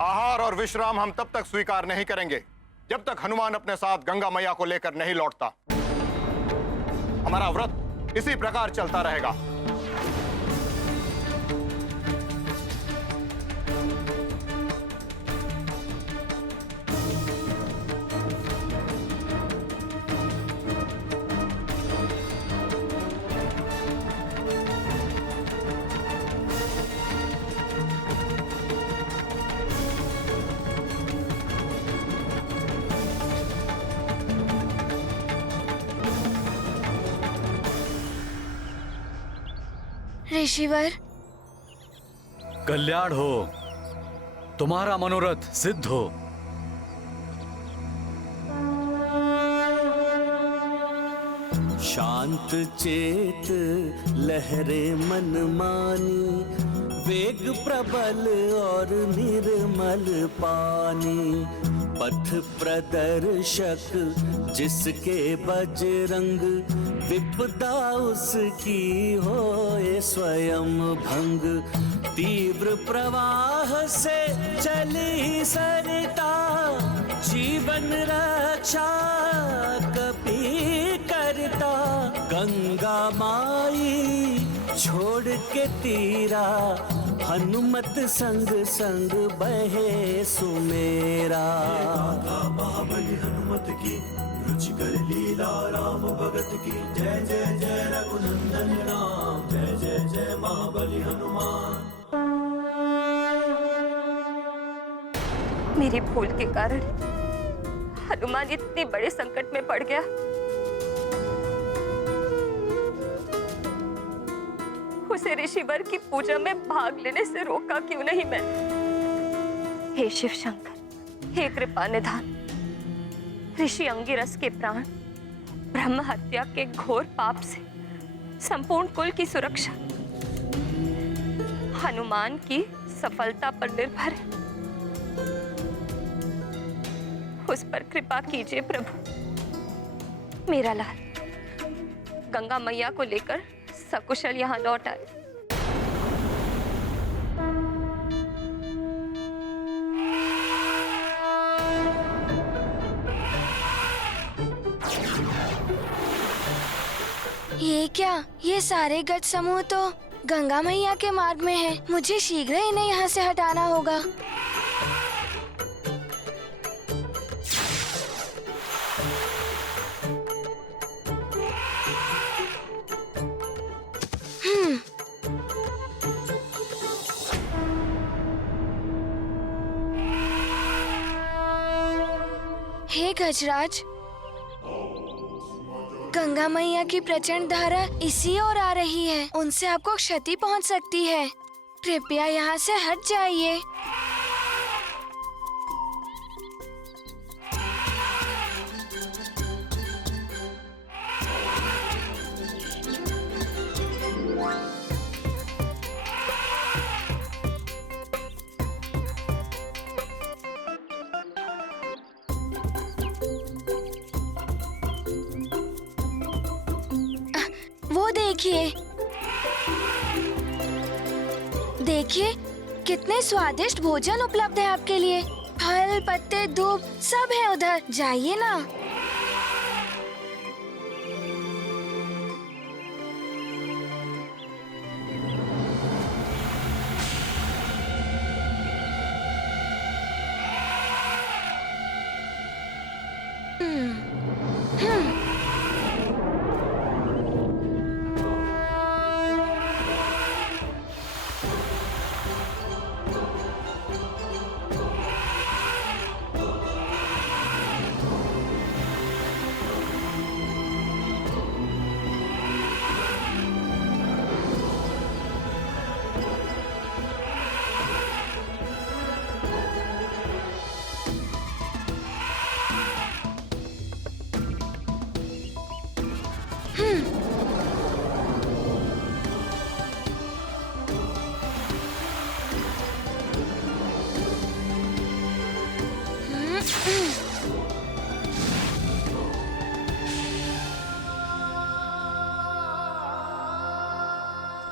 आहार और विश्राम हम तब तक स्वीकार नहीं करेंगे जब तक हनुमान अपने साथ गंगा मैया को लेकर नहीं लौटता। हमारा व्रत इसी प्रकार चलता रहेगा। ऋषिवर, कल्याण हो, तुम्हारा मनोरथ सिद्ध हो। शांत चेत लहरे मन मानी, वेग प्रबल और निर्मल पानी। पथ प्रदर्शक जिसके बजरंग, विपदा उसकी होए स्वयं भंग। तीव्र प्रवाह से चली सरिता, जीवन रक्षा कभी करता। गंगा माई छोड़ के तीरा, हनुमत संग संग बहे सुमेरा। महाबली हनुमत की, रुचिकर लीला राम भगत की। जय जय जय रघुनंदन राम, जय जय जय महाबली हनुमान। मेरी भूल के कारण हनुमान इतने बड़े संकट में पड़ गया। उसे ऋषिवर की पूजा में भाग लेने से रोका क्यों नहीं मैं? हे शिव शंकर, हे कृपा निधान, ऋषि अंगिरस के प्राण, ब्रह्म हत्या के घोर पाप से संपूर्ण कुल की सुरक्षा हनुमान की सफलता पर निर्भर है। उस पर कृपा कीजिए प्रभु। मेरा लाल गंगा मैया को लेकर सकुशल यहाँ लौट आए। ये क्या? ये सारे गज समूह तो गंगा मैया के मार्ग में है। मुझे शीघ्र इन्हें यहाँ से हटाना होगा। हे गजराज, गंगा मैया की प्रचंड धारा इसी ओर आ रही है। उनसे आपको क्षति पहुंच सकती है। कृपया यहाँ से हट जाइए। वो देखिए, देखिए कितने स्वादिष्ट भोजन उपलब्ध है आपके लिए। फल, पत्ते, धूप सब है उधर। जाइए ना।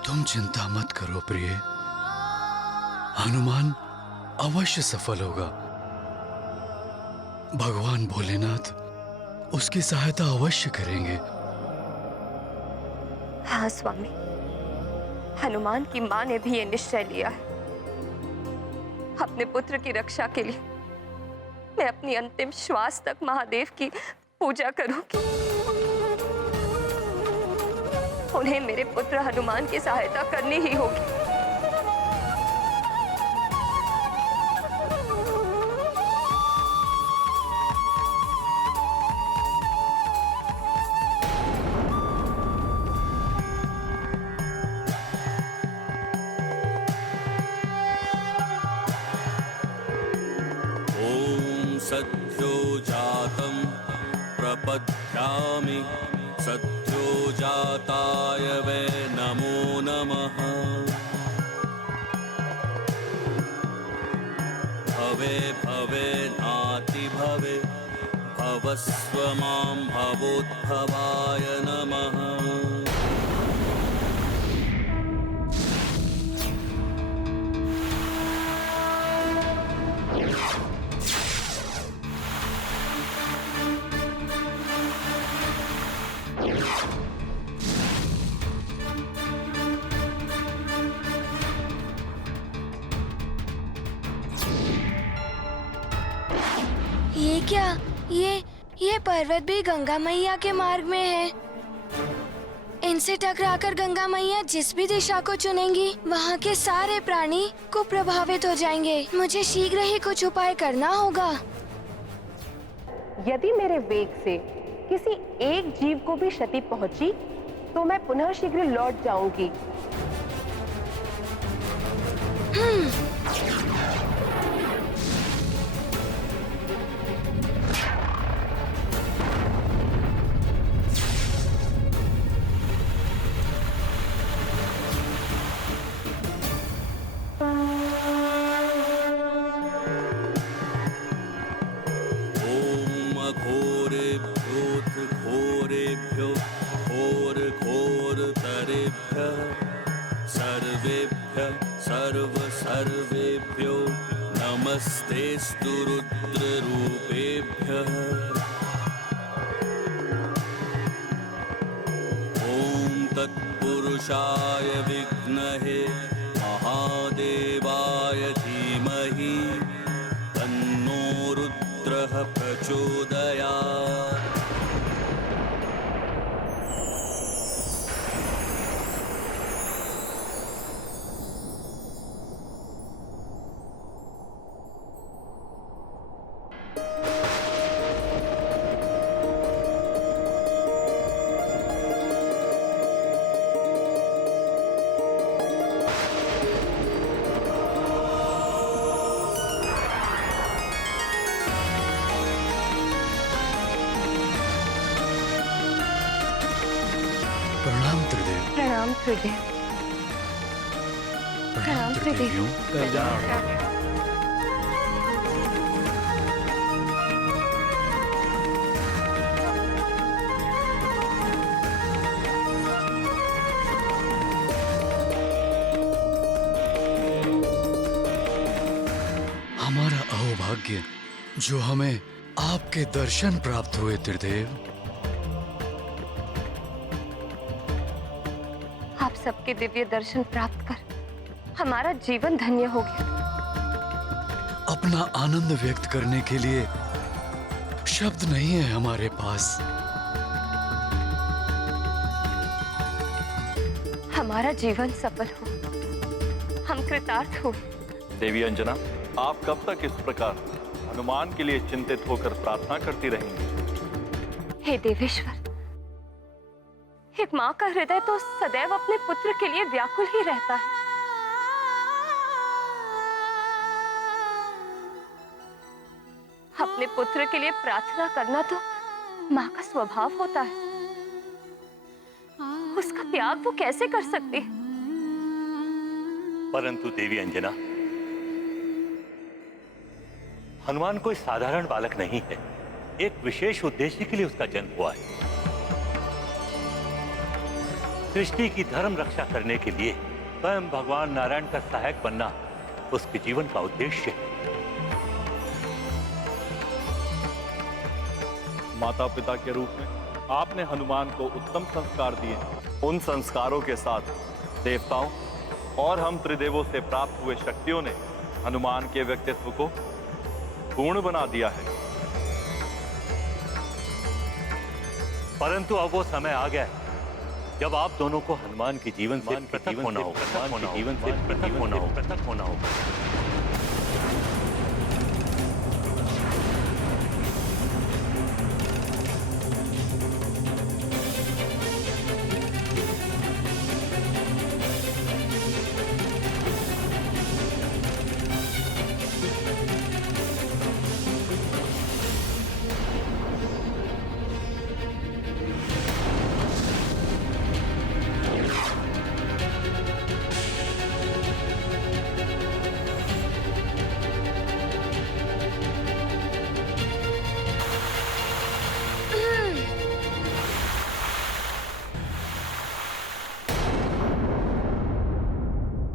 तुम चिंता मत करो प्रिय। हनुमान अवश्य सफल होगा। भगवान भोलेनाथ उसकी सहायता अवश्य करेंगे। हाँ स्वामी, हनुमान की मां ने भी ये निश्चय लिया है। अपने पुत्र की रक्षा के लिए मैं अपनी अंतिम श्वास तक महादेव की पूजा करूंगी। उन्हें मेरे पुत्र हनुमान की सहायता करनी ही होगी। सद्यो जातं प्रपद्यामि सद्यो जाताय वै नमो नमः। भवे भवे नाति भवे भवस्व मां भवोद्भवाय नमः। ये क्या? ये पर्वत भी गंगा मैया के मार्ग में है। इनसे टकराकर गंगा मैया जिस भी दिशा को चुनेंगी, वहाँ के सारे प्राणी को प्रभावित हो जाएंगे। मुझे शीघ्र ही कुछ उपाय करना होगा। यदि मेरे वेग से किसी एक जीव को भी क्षति पहुंची तो मैं पुनः शीघ्र लौट जाऊंगी। सर्वेभ्यो नमस्तेस्तु रुद्ररूपेभ्यः। ॐ तत्पुरुषाय विद्महे महादेवाय धीमहि तन्नो रुद्रः प्रचोदयात्। प्रणाम त्रिदेव। प्रणाम त्रिदेव। प्रणाम त्रिदेवियों। हमारा अहोभाग्य जो हमें आपके दर्शन प्राप्त हुए त्रिदेव। आप सबके दिव्य दर्शन प्राप्त कर हमारा जीवन धन्य हो गया। अपना आनंद व्यक्त करने के लिए शब्द नहीं है हमारे पास। हमारा जीवन सफल हो, हम कृतार्थ हो। देवी अंजना, आप कब तक इस प्रकार हनुमान के लिए चिंतित होकर प्रार्थना करती रहेंगी? हे देवेश्वर, एक माँ का हृदय तो सदैव अपने पुत्र के लिए व्याकुल ही रहता है। अपने पुत्र के लिए प्रार्थना करना तो माँ का स्वभाव होता है। उसका त्याग वो कैसे कर सकती है? परंतु देवी अंजना, हनुमान कोई साधारण बालक नहीं है। एक विशेष उद्देश्य के लिए उसका जन्म हुआ है। सृष्टि की धर्म रक्षा करने के लिए स्वयं भगवान नारायण का सहायक बनना उसके जीवन का उद्देश्य है। माता पिता के रूप में आपने हनुमान को उत्तम संस्कार दिए। उन संस्कारों के साथ देवताओं और हम त्रिदेवों से प्राप्त हुए शक्तियों ने हनुमान के व्यक्तित्व को पूर्ण बना दिया है। परंतु अब वो समय आ गया है जब आप दोनों को हनुमान के जीवन से पृथक होना होगा।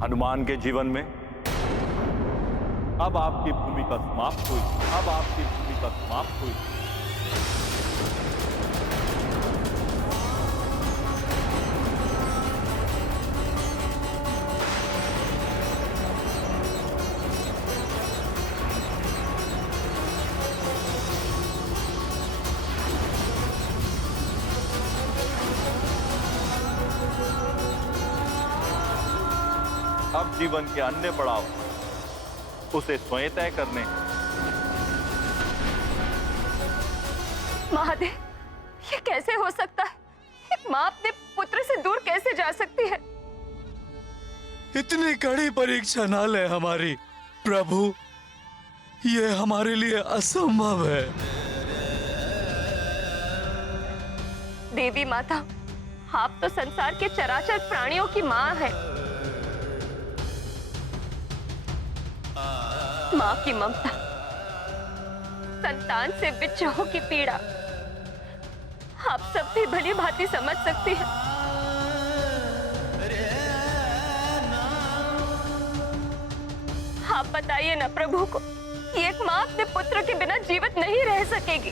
हनुमान के जीवन में अब आपकी भूमिका समाप्त हुई। अब जीवन के अन्य पड़ाव उसे स्वयं तय करने हैं। महादेव, ये कैसे हो सकता है? एक माँ अपने पुत्र से दूर कैसे जा सकती है? इतनी कड़ी परीक्षा ना ले हमारी प्रभु, ये हमारे लिए असंभव है। देवी माता, आप तो संसार के चराचर प्राणियों की माँ है। माँ की ममता, संतान से विच्छेदों की पीड़ा आप सब भी भली भांति समझ सकती हैं। आप बताइए ना प्रभु को, कि एक माँ अपने पुत्र के बिना जीवित नहीं रह सकेगी।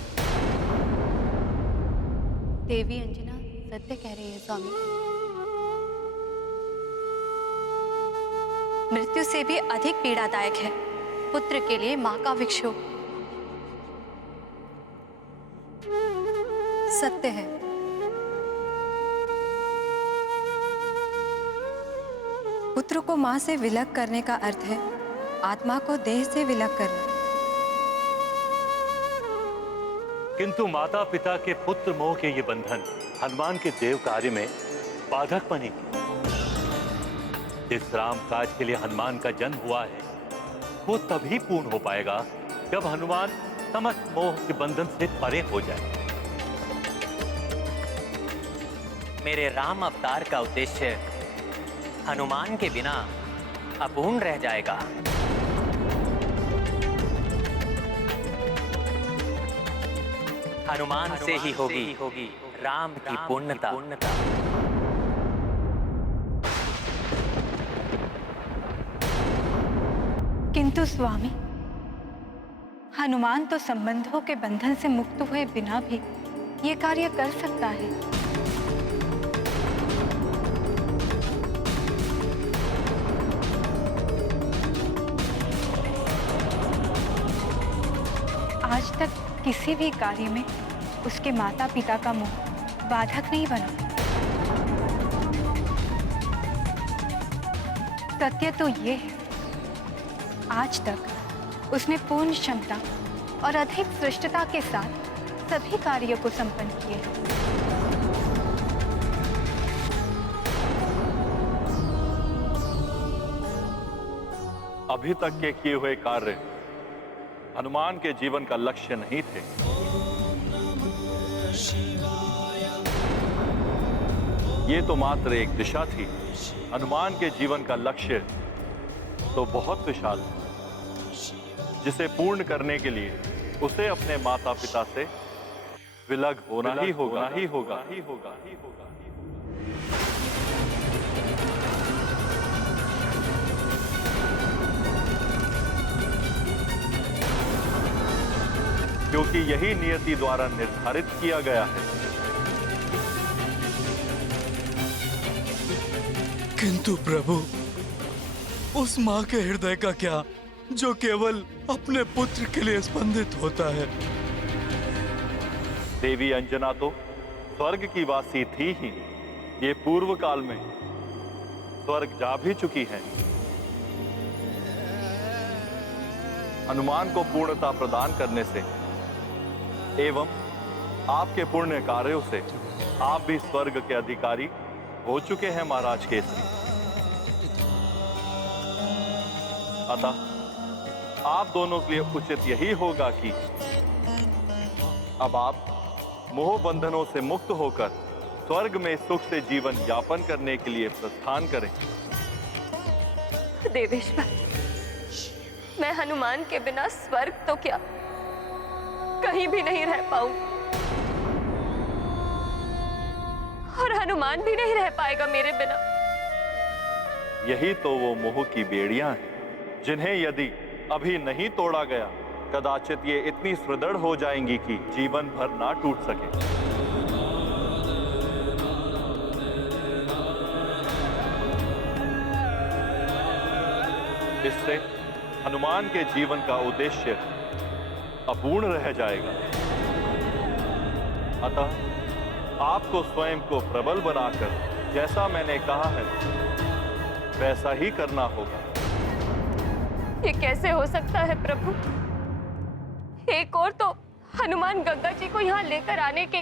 देवी अंजना सत्य कह रही है स्वामी। मृत्यु से भी अधिक पीड़ादायक है पुत्र के लिए मां का विक्षोभ। सत्य है। पुत्र को मां से विलग करने का अर्थ है आत्मा को देह से विलग करना। किंतु माता पिता के पुत्र मोह के ये बंधन हनुमान के देव कार्य में बाधक बनेगी। जिस राम काज के लिए हनुमान का जन्म हुआ है वो तभी पूर्ण हो पाएगा जब हनुमान समस्त मोह के बंधन से परे हो जाए। मेरे राम अवतार का उद्देश्य हनुमान के बिना अपूर्ण रह जाएगा। हनुमान से ही होगी राम की पूर्णता। किंतु स्वामी, हनुमान तो संबंधों के बंधन से मुक्त हुए बिना भी ये कार्य कर सकता है। आज तक किसी भी कार्य में उसके माता पिता का मोह बाधक नहीं बना। सत्य तो ये है, आज तक उसने पूर्ण क्षमता और अधिक श्रेष्ठता के साथ सभी कार्यों को संपन्न किए हैं। अभी तक के किए हुए कार्य हनुमान के जीवन का लक्ष्य नहीं थे। ये तो मात्र एक दिशा थी। हनुमान के जीवन का लक्ष्य तो बहुत विशाल है, जिसे पूर्ण करने के लिए उसे अपने माता पिता से विलग होना ही होगा। क्योंकि यही नियति द्वारा निर्धारित किया गया है। किंतु प्रभु, उस माँ के हृदय का क्या जो केवल अपने पुत्र के लिए स्पंदित होता है? देवी अंजना तो स्वर्ग की वासी थी ही, ये पूर्व काल में स्वर्ग जा भी चुकी हैं। हनुमान को पूर्णता प्रदान करने से एवं आपके पुण्य कार्यों से आप भी स्वर्ग के अधिकारी हो चुके हैं महाराज केसरी। अतः आप दोनों के लिए उचित यही होगा कि अब आप मोह बंधनों से मुक्त होकर स्वर्ग में सुख से जीवन यापन करने के लिए प्रस्थान करें। देवेश्वर, मैं हनुमान के बिना स्वर्ग तो क्या कहीं भी नहीं रह पाऊं, और हनुमान भी नहीं रह पाएगा मेरे बिना। यही तो वो मोह की बेड़ियां हैं जिन्हें यदि अभी नहीं तोड़ा गया कदाचित ये इतनी सुदृढ़ हो जाएंगी कि जीवन भर ना टूट सके। इससे हनुमान के जीवन का उद्देश्य अपूर्ण रह जाएगा। अतः आपको स्वयं को प्रबल बनाकर जैसा मैंने कहा है वैसा ही करना होगा। ये कैसे हो सकता है प्रभु? एक और तो हनुमान गंगा जी को यहाँ लेकर आने के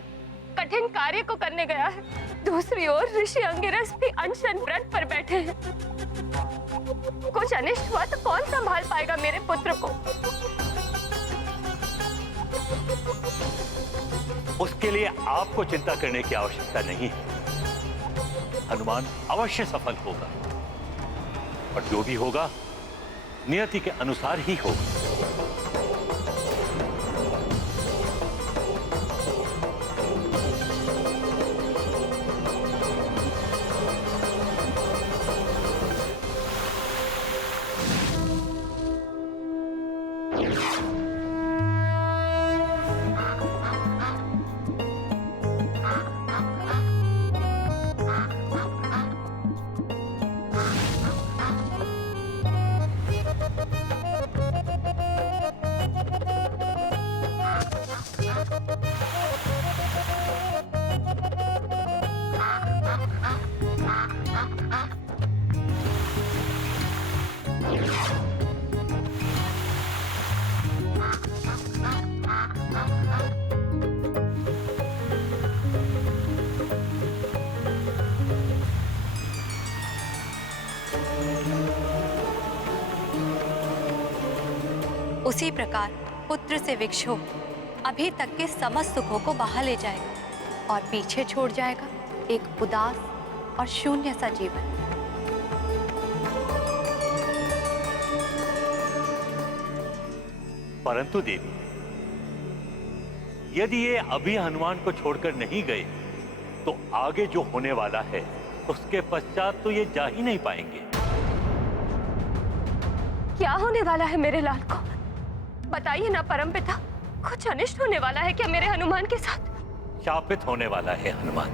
कठिन कार्य को करने गया है, दूसरी ओर ऋषि अंगिरस भी अनशन व्रत पर बैठे हैं। कुछ अनिष्ट हुआ तो कौन संभाल पाएगा मेरे पुत्र को? उसके लिए आपको चिंता करने की आवश्यकता नहीं है। हनुमान अवश्य सफल होगा, और जो भी होगा नियति के अनुसार ही होगा। उसी प्रकार पुत्र से विक्षोभ अभी तक के समस्त सुखों को बहा ले जाएगा और पीछे छोड़ जाएगा एक उदास और शून्य सा जीवन। परंतु देवी, यदि ये अभी हनुमान को छोड़कर नहीं गए तो आगे जो होने वाला है उसके पश्चात तो ये जा ही नहीं पाएंगे। क्या होने वाला है मेरे लाल को? बताइए ना परमपिता, कुछ अनिष्ट होने वाला है क्या मेरे हनुमान के साथ? शापित होने वाला है हनुमान,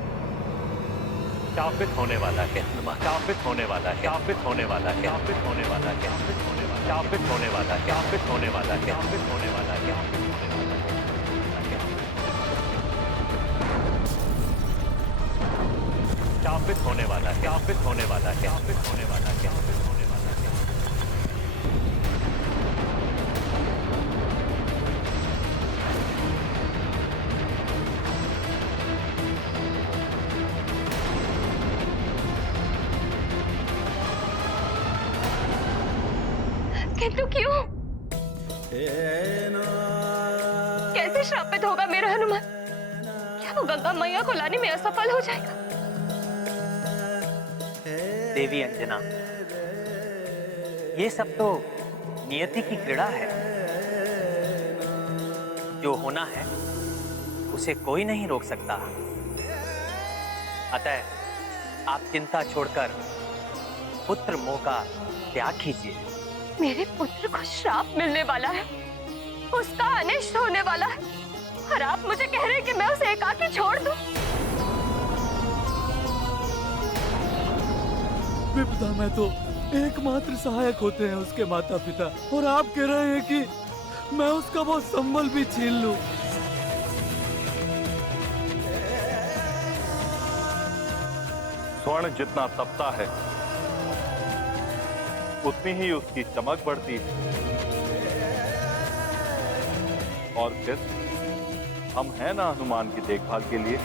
शापित होने वाला है हनुमान, शापित होने वाला है, शापित होने वाला है, शापित होने वाला है, शापित होने वाला है, शापित होने वाला है, शापित होने वाला है, शापित होने वाला है, शापित होने वाला है, शापित होने वाला है, शापित होने वाला है, शापित होने वाला है। किंतु क्यों? कैसे श्रापित होगा मेरा हनुमान? क्या वो गंगा मैया को लाने में असफल हो जाएगा? देवी अंजना, ये सब तो नियति की क्रीड़ा है। जो होना है उसे कोई नहीं रोक सकता। अतः आप चिंता छोड़कर पुत्र मोह का त्याग कीजिए। मेरे पुत्र को श्राप मिलने वाला है, उसका अनिष्ट होने वाला है। और आप मुझे कह रहे हैं कि मैं उसे एकाकी छोड़ दूं? विपदा में तो एकमात्र सहायक होते हैं उसके माता पिता, और आप कह रहे हैं कि मैं उसका वो संबल भी छीन लूं। स्वर्ण जितना तपता है उतनी ही उसकी चमक बढ़ती है। और फिर हम हैं ना हनुमान की देखभाल के लिए।